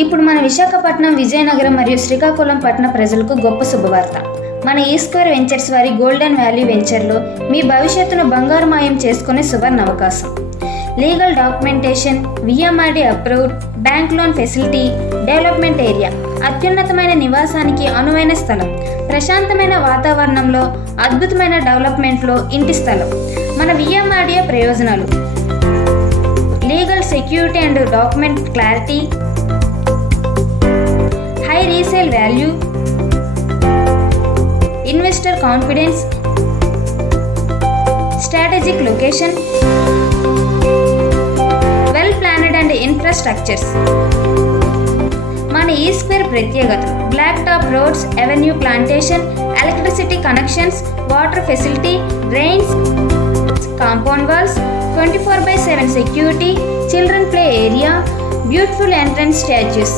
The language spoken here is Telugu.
ఇప్పుడు మన విశాఖపట్నం, విజయనగరం మరియు శ్రీకాకుళం పట్టణ ప్రజలకు గొప్ప శుభవార్త. మన ఈ స్క్వేర్ వెంచర్స్ వారి గోల్డెన్ వ్యాలీ వెంచర్లో మీ భవిష్యత్తును బంగారుమయం చేసుకునే సువర్ణ అవకాశం. Legal documentation, VMRD approved, bank loan facility, development area, అత్యున్నతమైన నివాసానికి అనువైన స్థలం, ప్రశాంతమైన వాతావరణంలో అద్భుతమైన డెవలప్మెంట్లో ఇంటి స్థలం. మన విఎంఆర్డీ ప్రయోజనాలు: legal security and document clarity, high resale value, investor confidence, strategic location, well planned and infrastructures. మన ఈ స్క్వేర్ ప్రత్యేకతలు: black top roads, avenue plantation, electricity connections, water facility, drains, compound walls, 24/7 security, children play area, beautiful entrance statues.